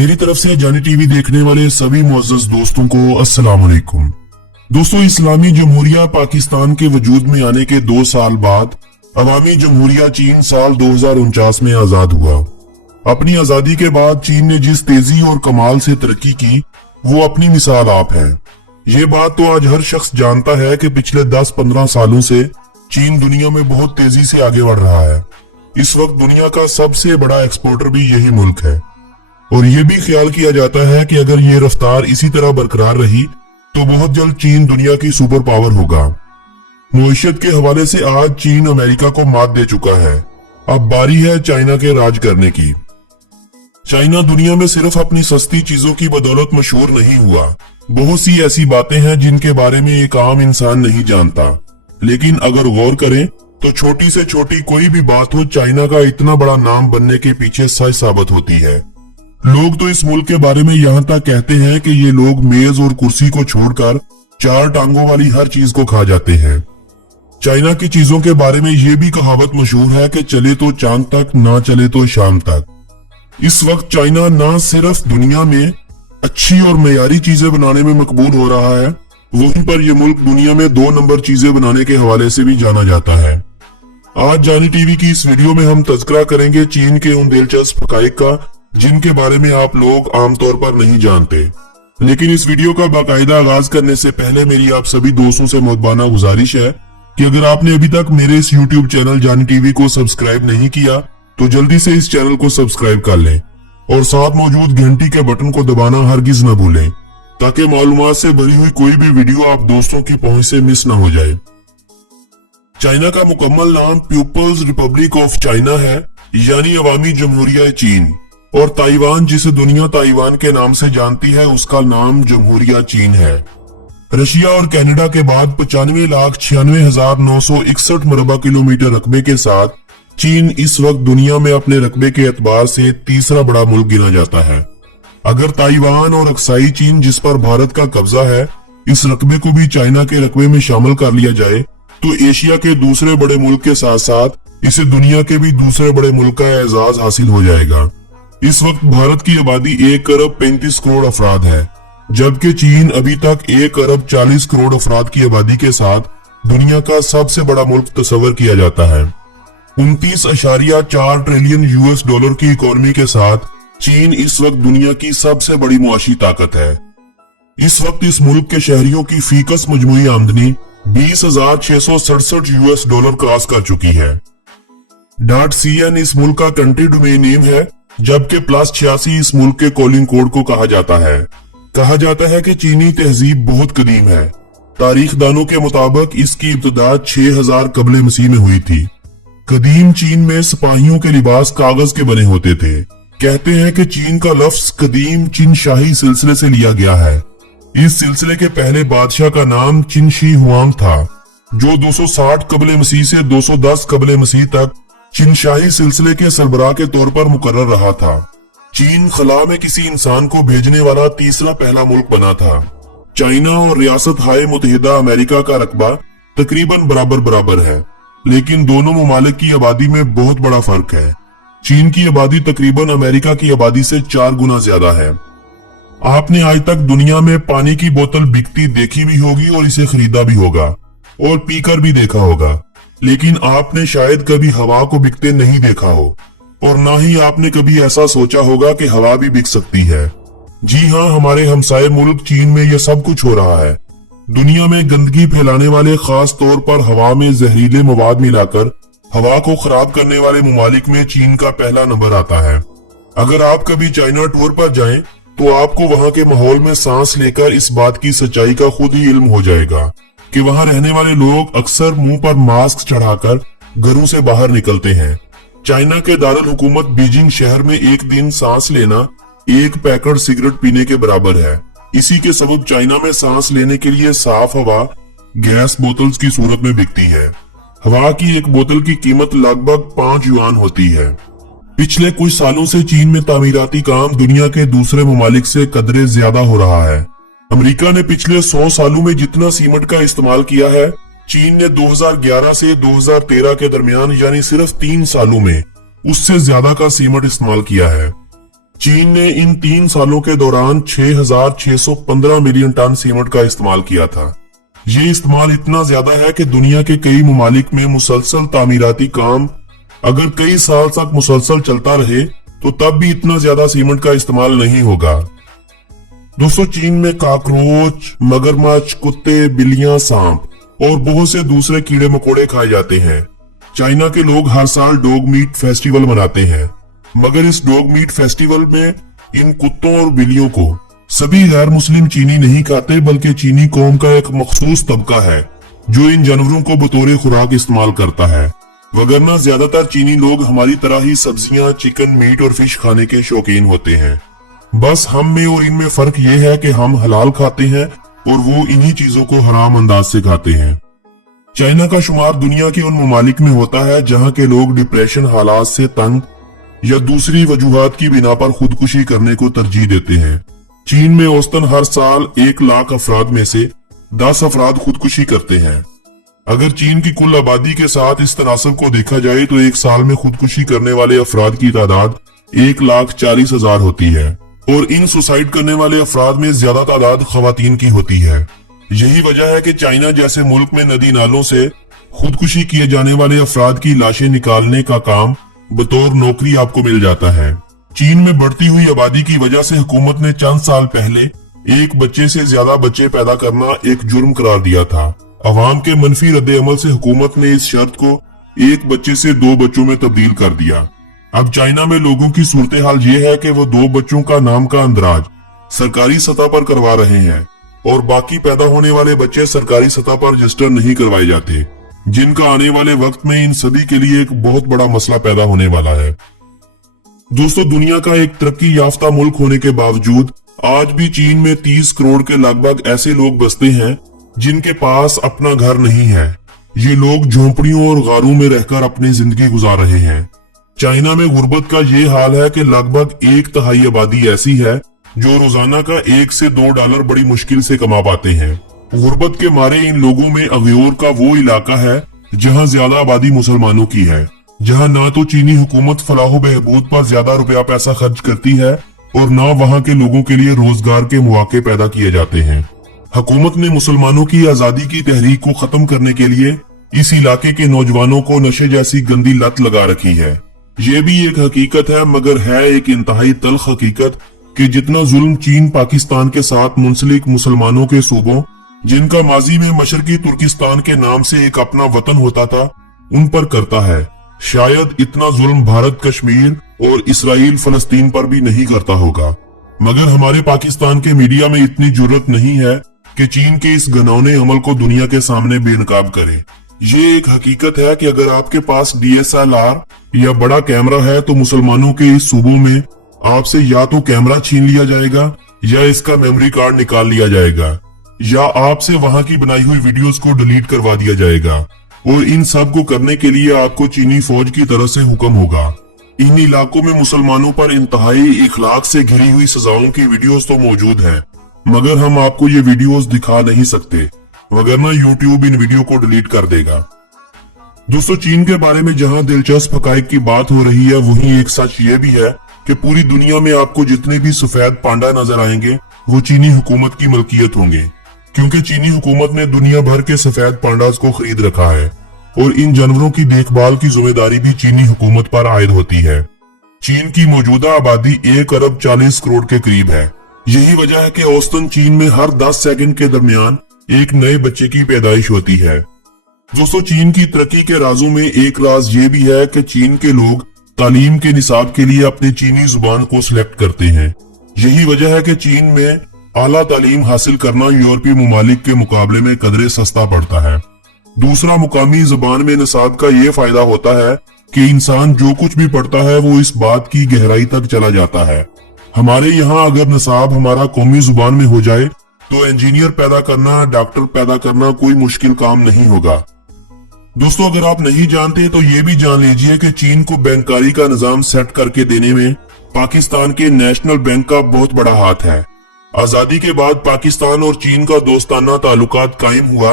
मेरी तरफ से जानी टीवी देखने वाले सभी मुअज़्ज़ज़ दोस्तों को अस्सलाम वालेकुम। दोस्तों, इस्लामी जमहूरिया पाकिस्तान के वजूद में आने के 2 साल बाद अवामी जमहूरिया चीन साल 2049 में आजाद हुआ। अपनी आजादी के बाद चीन ने जिस तेजी और कमाल से तरक्की की वो अपनी मिसाल आप है। ये बात तो आज हर शख्स जानता है कि पिछले 10-15 सालों से चीन दुनिया में बहुत तेजी से आगे बढ़ रहा है। इस वक्त दुनिया का सबसे बड़ा एक्सपोर्टर भी यही मुल्क है और ये भी ख्याल किया जाता है कि अगर ये रफ्तार इसी तरह बरकरार रही तो बहुत जल्द चीन दुनिया की सुपर पावर होगा। मईशत के हवाले से आज चीन अमेरिका को मात दे चुका है। अब बारी है चाइना के राज करने की। चाइना दुनिया में सिर्फ अपनी सस्ती चीजों की बदौलत मशहूर नहीं हुआ। बहुत सी ऐसी बातें हैं जिनके बारे में एक आम इंसान नहीं जानता, लेकिन अगर गौर करें तो छोटी से छोटी कोई भी बात हो चाइना का इतना बड़ा नाम बनने के पीछे सच साबित होती है। लोग तो इस मुल्क के बारे में यहाँ तक कहते हैं कि ये लोग मेज और कुर्सी को छोड़कर 4 टांगों वाली हर चीज को खा जाते हैं। चाइना की चीजों के बारे में ये भी कहावत मशहूर है कि चले तो चांद तक, ना चले तो शाम तक। इस वक्त चाइना न सिर्फ दुनिया में अच्छी और मयारी चीजें बनाने में मकबूल हो रहा है, वहीं पर यह मुल्क दुनिया में 2 नंबर चीजें बनाने के हवाले से भी जाना जाता है। आज जानी टीवी की इस वीडियो में हम तज़किरा करेंगे चीन के उन दिलचस्प हक़ाइक़ का जिनके बारे में आप लोग आमतौर पर नहीं जानते। लेकिन इस वीडियो का बाकायदा आगाज करने से पहले मेरी आप सभी दोस्तों से मुअद्दबाना गुजारिश है कि अगर आपने अभी तक मेरे इस यूट्यूब चैनल जानी टीवी को सब्सक्राइब नहीं किया तो जल्दी से इस चैनल को सब्सक्राइब कर लें और साथ मौजूद घंटी के बटन को दबाना हरगिज न भूलें ताकि मालूमात से भरी हुई कोई भी वीडियो आप दोस्तों की पहुंच से मिस न हो जाए। चाइना का मुकम्मल नाम पीपल्स रिपब्लिक ऑफ चाइना है, यानी अवामी जमहूरिया चीन, और ताइवान जिसे दुनिया ताइवान के नाम से जानती है उसका नाम जमहूरिया चीन है। रशिया और कनाडा के बाद 95,96,961 मरबा किलोमीटर रकबे के साथ चीन इस वक्त दुनिया में अपने रकबे के एतबार से तीसरा बड़ा मुल्क गिना जाता है। अगर ताइवान और अक्साई चीन जिस पर भारत का कब्जा है इस रकबे को भी चाइना के रकबे में शामिल कर लिया जाए तो एशिया के दूसरे बड़े मुल्क के साथ साथ इसे दुनिया के भी दूसरे बड़े मुल्क का एजाज हासिल हो जाएगा। इस वक्त भारत की आबादी 1 अरब 35 करोड़ अफराद है, जबकि चीन अभी तक 1 अरब 40 करोड़ अफराद की आबादी के साथ दुनिया का सबसे बड़ा मुल्क तस्वर किया जाता है। 29.4 ट्रिलियन US डॉलर की इकोनॉमी के साथ चीन इस वक्त दुनिया की सबसे बड़ी मुआशी ताकत है। इस वक्त इस मुल्क के शहरियों की फीकस मजमूई आमदनी 20,667 US डॉलर क्रॉस कर चुकी है। .cn इस मुल्क का कंट्री डोमेन नेम है, जबकि +86 इस मुल्क के कॉलिंग कोड को कहा जाता है। कहा जाता है कि चीनी तहजीब बहुत कदीम है। तारीख दानों के मुताबिक इसकी इब्तिदा 6000 कबले मसीह में हुई थी। कदीम चीन में सिपाहियों के लिबास कागज के बने होते थे। कहते हैं कि चीन का लफ्ज कदीम चीन शाही सिलसिले से लिया गया है। इस सिलसिले के पहले बादशाह का नाम चिन शी हुआंग था, जो 260 कबले मसीह से 210 कबले मसीह तक चीन शाही सिलसिले के सरबराह के तौर पर मुकर्रर रहा था। चीन खला में किसी इंसान को भेजने वाला तीसरा पहला मुल्क बना था। चाइना और रियासत हाय मुत्तहिदा अमेरिका का रकबा तकरीबन बराबर है, लेकिन दोनों ममालिक की आबादी में बहुत बड़ा फर्क है। चीन की आबादी तकरीबन अमेरिका की आबादी से 4 गुना ज्यादा है। आपने आज तक दुनिया में पानी की बोतल बिकती देखी भी होगी और इसे खरीदा भी होगा और पीकर भी देखा होगा, लेकिन आपने शायद कभी हवा को बिकते नहीं देखा हो और ना ही आपने कभी ऐसा सोचा होगा कि हवा भी बिक सकती है। जी हाँ, हमारे हमसाये मुल्क चीन में यह सब कुछ हो रहा है। दुनिया में गंदगी फैलाने वाले, खास तौर पर हवा में जहरीले मवाद मिलाकर हवा को खराब करने वाले ममालिक में चीन का पहला नंबर आता है। अगर आप कभी चाइना टूर पर जाएं तो आपको वहाँ के माहौल में सांस लेकर इस बात की सच्चाई का खुद ही इल्म हो जाएगा कि वहाँ रहने वाले लोग अक्सर मुंह पर मास्क चढ़ाकर घरों से बाहर निकलते हैं। चाइना के दारुल हुकूमत बीजिंग शहर में एक दिन सांस लेना 1 पैकेट सिगरेट पीने के बराबर है। इसी के सबब चाइना में सांस लेने के लिए साफ हवा गैस बोतल्स की सूरत में बिकती है। हवा की एक बोतल की कीमत लगभग 5 युआन होती है। पिछले कुछ सालों से चीन में तामीराती काम दुनिया के दूसरे ममालिक से कदरे ज्यादा हो रहा है। अमेरिका ने पिछले 100 सालों में जितना सीमेंट का इस्तेमाल किया है, चीन ने 2011 से 2013 के दरमियान यानी सिर्फ 3 सालों में उससे ज्यादा का सीमेंट इस्तेमाल किया है। चीन ने इन 3 सालों के दौरान 6,615 मिलियन टन सीमेंट का इस्तेमाल किया था। ये इस्तेमाल इतना ज्यादा है कि दुनिया के कई ममालिक में मुसलसल तामीराती काम अगर कई साल तक मुसलसल चलता रहे तो तब भी इतना ज्यादा सीमेंट का इस्तेमाल नहीं होगा। दोस्तों, चीन में कॉकरोच, मगरमच्छ, कुत्ते, बिल्लियां, सांप और बहुत से दूसरे कीड़े मकोड़े खाए जाते हैं। चाइना के लोग हर साल डॉग मीट फेस्टिवल मनाते हैं, मगर इस डॉग मीट फेस्टिवल में इन कुत्तों और बिल्लियों को सभी गैर मुस्लिम चीनी नहीं खाते, बल्कि चीनी कौम का एक मखसूस तबका है जो इन जानवरों को बतौर खुराक इस्तेमाल करता है। वगरना ज्यादातर चीनी लोग हमारी तरह ही सब्जियां, चिकन, मीट और फिश खाने के शौकीन होते हैं। बस हम में और इनमें फर्क ये है कि हम हलाल खाते हैं और वो इन्हीं चीजों को हराम अंदाज से खाते हैं। चाइना का शुमार दुनिया के उन ममालिक में होता है जहां के लोग डिप्रेशन हालात से तंग या दूसरी वजूहात की बिना पर खुदकुशी करने को तरजीह देते हैं। चीन में औसतन हर साल 1 लाख अफराद में से 10 अफराद खुदकुशी करते हैं। अगर चीन की कुल आबादी के साथ इस तनासब को देखा जाए तो एक साल में खुदकुशी करने वाले अफराद की तादाद 1,40,000 होती है और इन सुसाइड करने वाले अफराद में ज्यादा तादाद खवातीन की होती है। यही वजह है कि चाइना जैसे मुल्क में नदी नालों से खुदकुशी किए जाने वाले अफराद की लाशें निकालने का काम बतौर नौकरी आपको मिल जाता है। चीन में बढ़ती हुई आबादी की वजह से हुकूमत ने चंद साल पहले एक बच्चे से ज्यादा बच्चे पैदा करना एक जुर्म करार दिया था। अवाम के मनफी रद्द अमल से हुकूमत ने इस शर्त को एक बच्चे से 2 बच्चों में तब्दील कर दिया। अब चाइना में लोगों की सूरत हाल ये है कि वो 2 बच्चों का नाम का अंदराज सरकारी सतह पर करवा रहे हैं और बाकी पैदा होने वाले बच्चे सरकारी सतह पर रजिस्टर नहीं करवाए जाते, जिनका आने वाले वक्त में इन सभी के लिए एक बहुत बड़ा मसला पैदा होने वाला है। दोस्तों, दुनिया का एक तरक्की याफ्ता मुल्क होने के बावजूद आज भी चीन में 30 करोड़ के लगभग ऐसे लोग बसते हैं जिनके पास अपना घर नहीं है। ये लोग झोंपड़ियों और गारों में रहकर अपनी जिंदगी गुजार रहे हैं। चाइना में गुर्बत का ये हाल है कि लगभग 1/3 आबादी ऐसी है जो रोजाना का $1 से $2 बड़ी मुश्किल से कमा पाते हैं। गुर्बत के मारे इन लोगों में अगयोर का वो इलाका है जहां ज्यादा आबादी मुसलमानों की है, जहां ना तो चीनी हुकूमत फलाह बहबूद पर ज्यादा रुपया पैसा खर्च करती है और ना वहां के लोगों के लिए रोजगार के मौके पैदा किए जाते हैं। हुकूमत ने मुसलमानों की आजादी की तहरीक को खत्म करने के लिए इस इलाके के नौजवानों को नशे जैसी गंदी लत लगा रखी है। ये भी एक हकीकत है, मगर है एक इंतहाई तल्ख हकीकत कि जितना जुल्म चीन पाकिस्तान के साथ मुंसलिक मुसलमानों के सूबों, जिनका माजी में मशरकी तुर्किस्तान के नाम से एक अपना वतन होता था, उन पर करता है, शायद इतना जुल्म भारत, कश्मीर और इसराइल, फलस्तीन पर भी नहीं करता होगा। मगर हमारे पाकिस्तान के मीडिया में इतनी जुर्रत नहीं है कि चीन के इस घिनौने अमल को दुनिया के सामने बेनकाब करे। ये एक हकीकत है कि अगर आपके पास DSLR या बड़ा कैमरा है तो मुसलमानों के इस सूबों में आपसे या तो कैमरा छीन लिया जाएगा या इसका मेमोरी कार्ड निकाल लिया जाएगा या आपसे वहां की बनाई हुई वीडियोस को डिलीट करवा दिया जाएगा। और इन सब को करने के लिए आपको चीनी फौज की तरफ से हुक्म होगा। इन इलाकों में मुसलमानों पर इंतहाई इखलाक से घिरी हुई सजाओं की वीडियोस तो मौजूद हैं, मगर हम आपको ये वीडियोस दिखा नहीं सकते, वगरना यूट्यूब इन वीडियो को डिलीट कर देगा। दोस्तों, चीन के बारे में जहां दिलचस्प हकाइक की बात हो रही है, वहीं एक सच ये भी है कि पूरी दुनिया में आपको जितने भी सफेद पांडा नजर आएंगे वो चीनी हुकूमत की मलकियत होंगे, क्योंकि चीनी हुकूमत ने दुनिया भर के सफेद पांडास को खरीद रखा है और इन जानवरों की देखभाल की जिम्मेदारी भी चीनी हुकूमत पर आयद होती है। चीन की मौजूदा आबादी 1,40,00,000,000 के करीब है। यही वजह है कि औसतन चीन में हर 10 सेकंड के दरमियान एक नए बच्चे की पैदाइश होती है। दोस्तों, चीन की तरक्की के राजों में एक राज ये भी है कि चीन के लोग तालीम के निसाब के लिए अपनी चीनी जुबान को सिलेक्ट करते हैं। यही वजह है कि चीन में आला तालीम हासिल करना यूरोपीय ममालिक के मुकाबले में कदरे सस्ता पड़ता है। दूसरा, मुकामी जुबान में निसाब का ये फायदा होता है कि इंसान जो कुछ भी पढ़ता है वो इस बात की गहराई तक चला जाता है। हमारे यहाँ अगर निसाब हमारा कौमी जुबान में हो जाए तो इंजीनियर पैदा करना, डॉक्टर पैदा करना कोई मुश्किल काम नहीं होगा। दोस्तों, अगर आप नहीं जानते तो ये भी जान लीजिए कि चीन को बैंककारी का निजाम सेट करके देने में पाकिस्तान के नेशनल बैंक का बहुत बड़ा हाथ है। आजादी के बाद पाकिस्तान और चीन का दोस्ताना ताल्लुकात कायम हुआ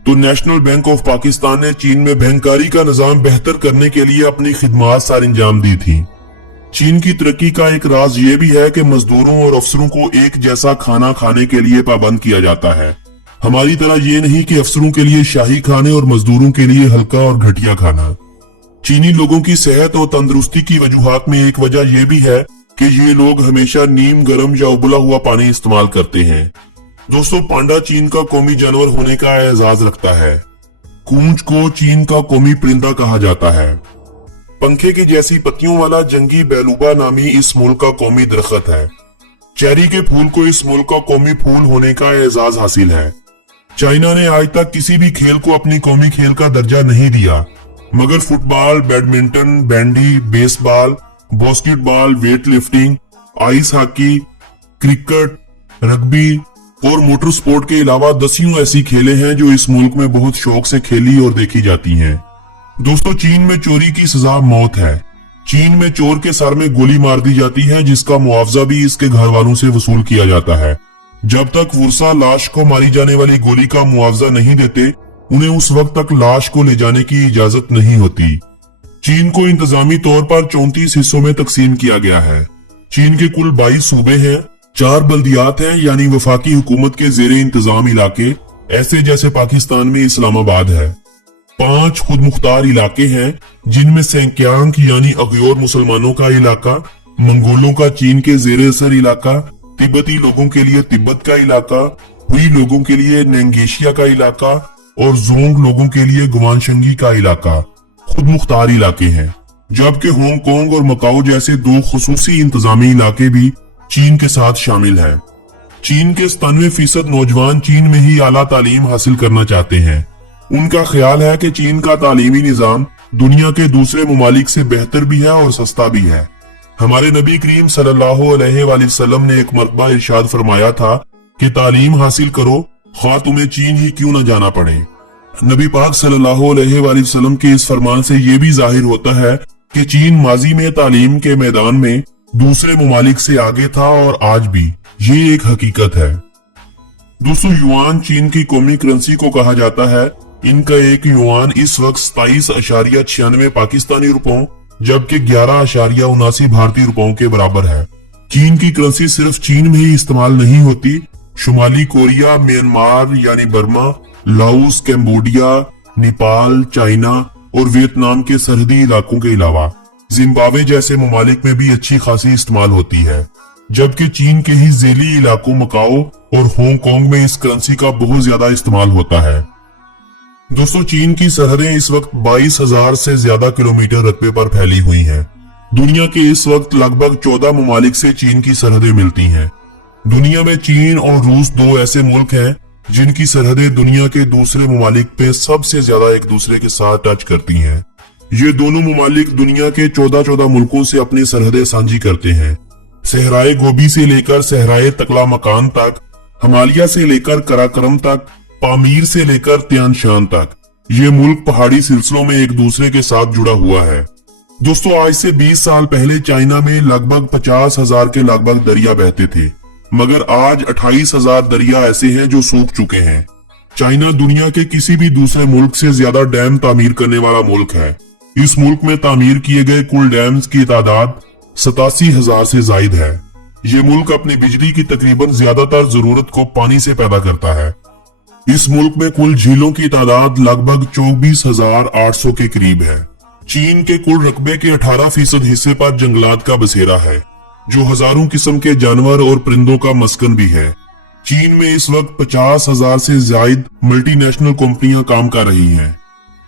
तो नेशनल बैंक ऑफ पाकिस्तान ने चीन में बैंककारी का निजाम बेहतर करने के लिए अपनी खिदमात सर अंजाम दी थी। चीन की तरक्की का एक राज ये भी है कि मजदूरों और अफसरों को एक जैसा खाना खाने के लिए पाबंद किया जाता है। हमारी तरह ये नहीं कि अफसरों के लिए शाही खाने और मजदूरों के लिए हल्का और घटिया खाना। चीनी लोगों की सेहत और तंदुरुस्ती की वजूहात में एक वजह यह भी है कि ये लोग हमेशा नीम गर्म या उबला हुआ पानी इस्तेमाल करते हैं। दोस्तों, पांडा चीन का कौमी जानवर होने का एजाज रखता है। कूंज को चीन का कौमी परिंदा कहा जाता है। पंखे की जैसी पत्तियों वाला जंगी बेलूबा नामी इस मुल्क का कौमी दरख्त है। चेरी के फूल को इस मुल्क का कौमी फूल होने का एजाज हासिल है। चाइना ने आज तक किसी भी खेल को अपनी कौमी खेल का दर्जा नहीं दिया, मगर football, badminton, bandy, baseball, basketball, weight lifting, ice hockey, cricket, rugby और मोटर स्पोर्ट के अलावा दसियों ऐसी खेलें हैं जो इस मुल्क में बहुत शौक से खेली और देखी जाती हैं। दोस्तों, चीन में चोरी की सजा मौत है। चीन में चोर के सर में गोली मार दी जाती है, जिसका मुआवजा भी इसके घर वालों से वसूल किया जाता है। जब तक वुरसा लाश को मारी जाने वाली गोली का मुआवजा नहीं देते, उन्हें उस वक्त तक लाश को ले जाने की इजाजत नहीं होती। चीन को इंतजामी तौर पर 34 हिस्सों में तकसीम किया गया है। चीन के कुल 22 सूबे हैं, 4 बल्दियात हैं यानी वफाकी हुकूमत के जेरे इंतजाम इलाके, ऐसे जैसे पाकिस्तान में इस्लामाबाद है। 5 खुद मुख्तार इलाके हैं, जिनमें सेंक्यांग यानी अगयोर मुसलमानों का इलाका, मंगोलों का चीन के जेरे असर इलाका, तिब्बती लोगों के लिए तिब्बत का इलाका, हुई लोगों के लिए नेंगेशिया का इलाका और जोंग लोगों के लिए गुवानशंगी का इलाका खुद मुख्तार इलाके हैं। जबकि हांगकांग और मकाओ जैसे 2 खुसूसी इंतजामी इलाके भी चीन के साथ शामिल हैं। चीन के 97% नौजवान चीन में ही आला तालीम हासिल करना चाहते हैं। उनका ख्याल है कि चीन का तालीमी निजाम दुनिया के दूसरे ममालिक से बेहतर भी है और सस्ता भी है। हमारे नबी करीम सल्लल्लाहु अलैहि वसल्लम ने एक मरतबा इरशाद फरमाया था कि तालीम हासिल करो, ख्वाह तुम्हें चीन ही क्यों न जाना पड़े। नबी पाक सल्लल्लाहु अलैहि वसल्लम के इस फरमान से ये भी जाहिर होता है कि चीन माजी में तालीम के मैदान में दूसरे ममालिक से आगे था और आज भी ये एक हकीकत है। दोस्तों, युआन चीन की कौमी करेंसी को कहा जाता है। इनका एक युआन इस वक्त 27.96 पाकिस्तानी रुपयों जबकि 11.79 भारतीय रुपयों के बराबर है। चीन की करेंसी सिर्फ चीन में ही इस्तेमाल नहीं होती। शुमाली कोरिया, म्यांमार यानी Burma, Laos, Cambodia, Nepal, China और वियतनाम के सरहदी इलाकों के अलावा जिम्बाब्वे जैसे ममालिक में भी अच्छी खासी इस्तेमाल होती है। जबकि चीन के ही जेली इलाकों मकाओ और हांगकांग में इस करेंसी का बहुत ज्यादा इस्तेमाल होता है। दोस्तों, चीन की सरहदें इस वक्त 22,000 से ज्यादा किलोमीटर रकबे पर फैली हुई हैं। दुनिया के इस वक्त लगभग 14 ममालिक से चीन की सरहदें मिलती हैं। दुनिया में चीन और रूस 2 ऐसे मुल्क हैं जिनकी सरहदें दुनिया के दूसरे ममालिक पे सबसे ज्यादा एक दूसरे के साथ टच करती हैं। ये दोनों ममालिक दुनिया के 14 मुल्कों से अपनी सरहदें साझी करते हैं। सहराए गोबी से लेकर सहराए तकला मकान तक, हिमालय से लेकर कराकरम तक, पामीर से लेकर त्यान शान तक, ये मुल्क पहाड़ी सिलसिलों में एक दूसरे के साथ जुड़ा हुआ है। दोस्तों, आज से 20 साल पहले चाइना में लगभग 50,000 के लगभग दरिया बहते थे, मगर आज 28,000 दरिया ऐसे हैं जो सूख चुके हैं। चाइना दुनिया के किसी भी दूसरे मुल्क से ज्यादा डैम तामीर करने वाला मुल्क है। इस मुल्क में तामीर किए गए कुल डैम्स की तादाद 87,000 से जायद है। ये मुल्क अपनी बिजली की तकरीबन ज्यादातर जरूरत को पानी से पैदा करता है। इस मुल्क में कुल झीलों की तादाद लगभग 24,800 के करीब है। चीन के कुल रकबे के 18% हिस्से पर जंगलात का बसेरा है, जो हजारों किस्म के जानवर और परिंदों का मस्कन भी है। चीन में इस वक्त 50,000 से ज्यादा मल्टीनेशनल कंपनियां काम कर रही हैं।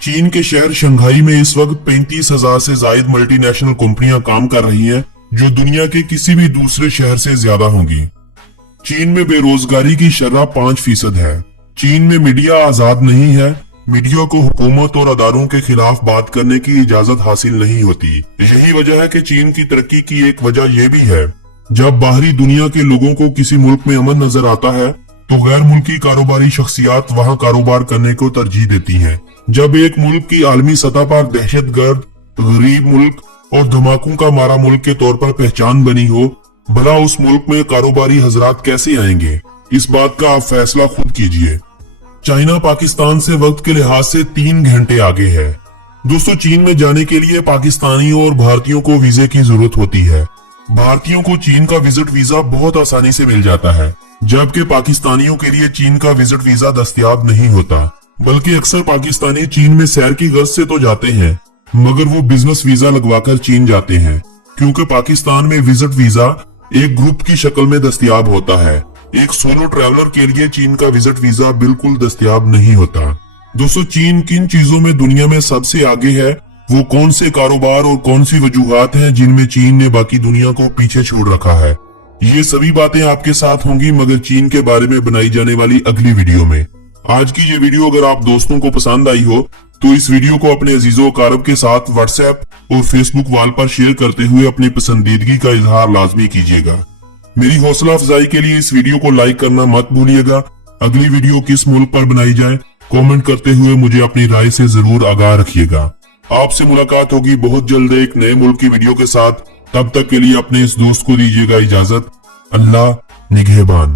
चीन के शहर शंघाई में इस वक्त 35,000 से ज्यादा मल्टीनेशनल कंपनियां काम कर रही हैं, जो दुनिया के किसी भी दूसरे शहर से ज्यादा होंगी। चीन में बेरोजगारी की शरह 5% है। चीन में मीडिया आजाद नहीं है। मीडिया को हुकूमत और अदारों के खिलाफ बात करने की इजाजत हासिल नहीं होती। यही वजह है कि चीन की तरक्की की एक वजह यह भी है, जब बाहरी दुनिया के लोगों को किसी मुल्क में अमन नजर आता है तो गैर मुल्की कारोबारी शख्सियात वहां कारोबार करने को तरजीह देती हैं। जब एक मुल्क की आलमी सतह पर दहशतगर्द, गरीब मुल्क और धमाकों का मारा मुल्क के तौर पर पहचान बनी हो, भला उस मुल्क में कारोबारी हजरात कैसे आएंगे? इस बात का आप फैसला खुद कीजिए। चाइना पाकिस्तान से वक्त के लिहाज से 3 घंटे आगे है। दोस्तों, चीन में जाने के लिए पाकिस्तानियों और भारतीयों को वीजे की जरूरत होती है। भारतीयों को चीन का विजिट वीजा बहुत आसानी से मिल जाता है, जबकि पाकिस्तानियों के लिए चीन का विजिट वीजा दस्तयाब नहीं होता। बल्कि अक्सर पाकिस्तानी चीन में सैर की गर्ज से तो जाते हैं, मगर वो बिजनेस वीजा लगवाकर चीन जाते हैं, क्योंकि पाकिस्तान में विजिट वीजा एक ग्रुप की शक्ल में दस्तयाब होता है। एक सोलो ट्रैवलर के लिए चीन का विजिट वीजा बिल्कुल दस्तयाब नहीं होता। दोस्तों, चीन किन चीजों में दुनिया में सबसे आगे है, वो कौन से कारोबार और कौन सी वजूहात हैं जिनमें चीन ने बाकी दुनिया को पीछे छोड़ रखा है, ये सभी बातें आपके साथ होंगी मगर चीन के बारे में बनाई जाने वाली अगली वीडियो में। आज की ये वीडियो अगर आप दोस्तों को पसंद आई हो तो इस वीडियो को अपने अजीजों कारब के साथ व्हाट्सएप और फेसबुक वाल पर शेयर करते हुए अपनी पसंदीदगी का इजहार लाजमी कीजिएगा। मेरी हौसला अफजाई के लिए इस वीडियो को लाइक करना मत भूलिएगा। अगली वीडियो किस मुल्क पर बनाई जाए कमेंट करते हुए मुझे अपनी राय से जरूर आगाह रखिएगा। आपसे मुलाकात होगी बहुत जल्द एक नए मुल्क की वीडियो के साथ। तब तक के लिए अपने इस दोस्त को दीजिएगा इजाजत। अल्लाह निगहबान।